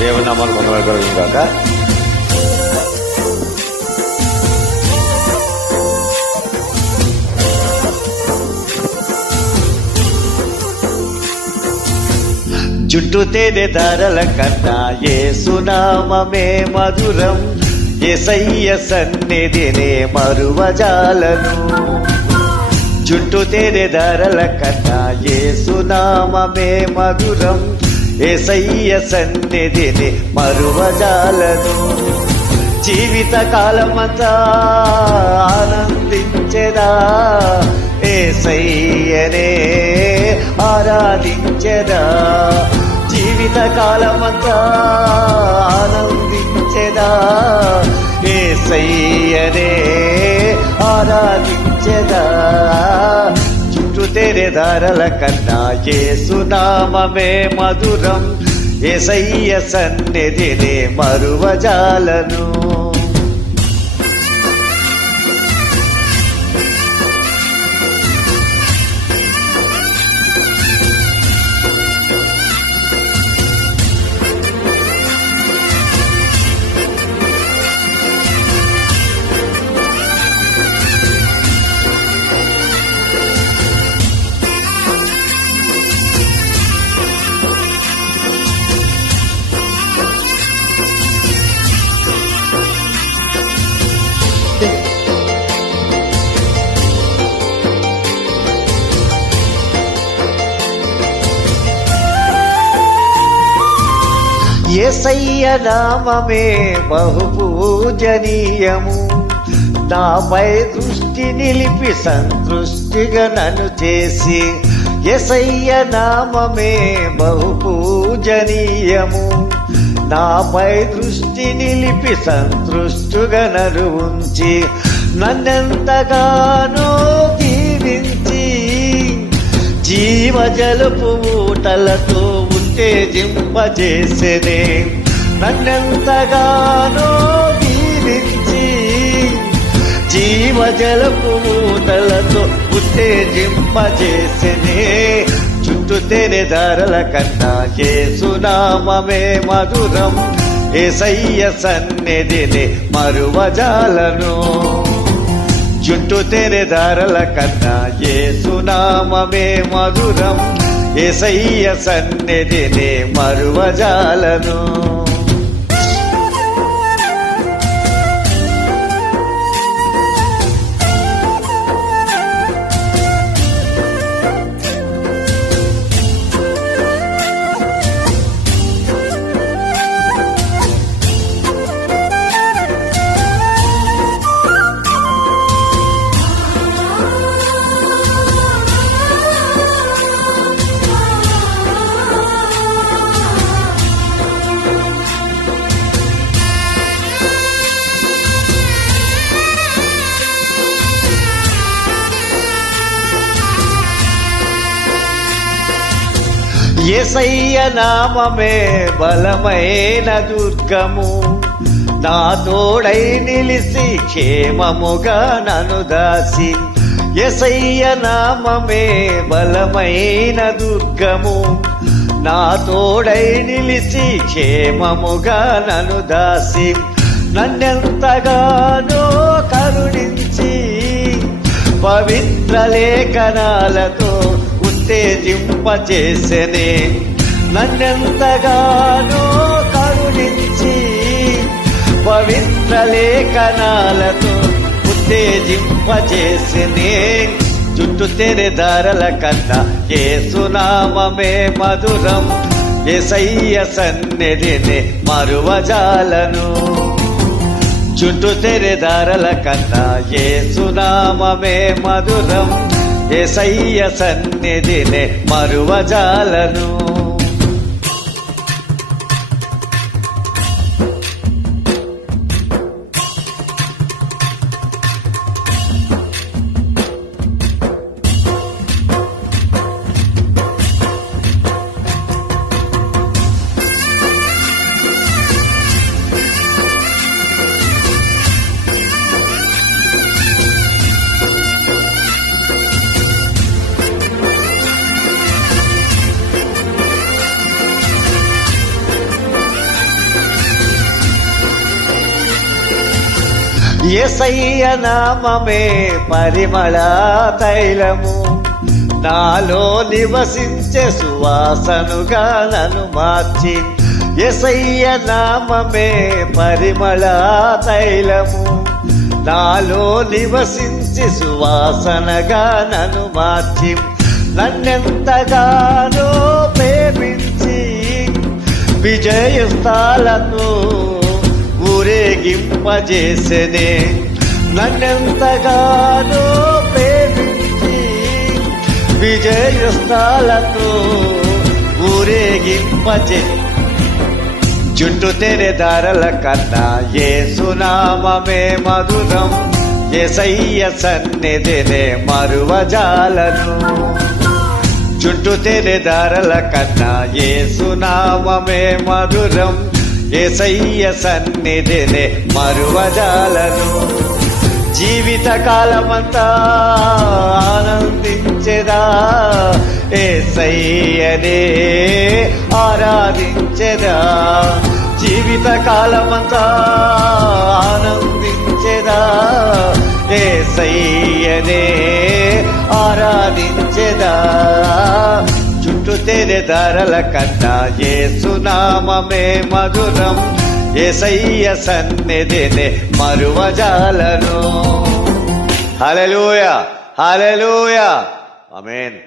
దేవుని నామాలు పొందబడగలను కాక. చుట్టూ తేనె ధారల కన్నా యేసునామమే మధురం, యేసయ్య సన్నిధినే మరువజాలను. చుట్టూ తేనె ధారల కన్నా యేసునామమే మధురం, యేసయ్య సన్నిధిని మరువజాలను. జీవిత కాలమంతా ఆనందించెదా, యేసయ్యనే ఆరాధించెదా. జీవిత కాలమంతా ఆనందించెదా, యేసయ్యనే ఆరాధించెదా. చుట్టూ తేనె ధారల కన్నా యేసునామమే మధురం, యేసయ్య సన్నిధిని మరువజాలను. యేసయ్య నామమే బహు పూజనీయము, నాపై దృష్టి నిలిపి సంతృష్టిగా నన్ను చేసి. యేసయ్య నామమే బహు పూజనీయము, నాపై దృష్టి నిలిపి సంతృష్టిగా నన్ను ఉంచి. నన్నెంతగానో దీవించి జీవజలపు ఊటలతో ఉత్తేజింపజేసెనే. నన్నెంతగానో దీవించి జీవజలపు ఊటలతో ఉత్తేజింపజేసెనే. చుట్టూ తేనె ధారల కన్నా యేసునామమే మధురం, యేసయ్య సన్నిధిని మరువజాలను. చుట్టూ తేనె ధారల కన్నా యేసునామమే మధురం, యేసయ్య సన్నిధిని మరువజాలను. యేసయ్య నామమే బలమైన దుర్గము, నా తోడై నిలిసి క్షేమముగా నన్ను దాసి. యేసయ్య నామమే బలమైన దుర్గము, నా తోడై నిలిసి క్షేమముగా నన్ను దాసి. నన్నెంతగానో కరుణించి పవిత్ర లేఖనాలతో ఉత్తేజింపజేసెనే. నన్నెంతగానో కరుణించి పవిత్ర లేఖనాలతో ఉత్తేజింపజేసెనే. చుట్టూ తేనె ధారల కన్నా యేసునామమే మధురం, యేసయ్య సన్నిధిని మరువజాలను. చుట్టూ తేనె ధారల కన్నా యేసునామమే మధురం, యేసయ్య సన్నిధిని మరువజాలను. యేసయ్య నామమే పరిమళ తైలము, నాలో నివసించే సువాసనుగా నన్ను మార్చి. యేసయ్య నామమే పరిమళ తైలము, నాలో నివసించి సువాసనగా నన్ను మార్చి. నన్నెంతగానో ప్రేమించి విజయస్థాలతో ఊరేగింపజేసెనే. నన్నెంతగానో ప్రేమించి విజయస్థాలతో ఊరేగింపజే. చుట్టూ తెరే దారల కన్నా యేసునామమే మధురం, యేసయ్య సన్నిధినే మరువజాలను. చుట్టూ తెరే దారల కన్నా యేసునామమే మధురం, యేసయ్య సన్నిధినే మరువజాలను. జీవిత కాలమంతా ఆనందించెదా, యేసయ్యనే ఆరాధించెదా. జీవిత కాలమంతా ఆనందించెదా, యేసయ్యనే ఆరాధించెదా. చుట్టూ తెరే దారల కన్నా యేసునామమే మధురం, యేసయ్య సన్నిధినే మరువజాలను. హల్లెలూయా, హల్లెలూయా, ఆమేన్.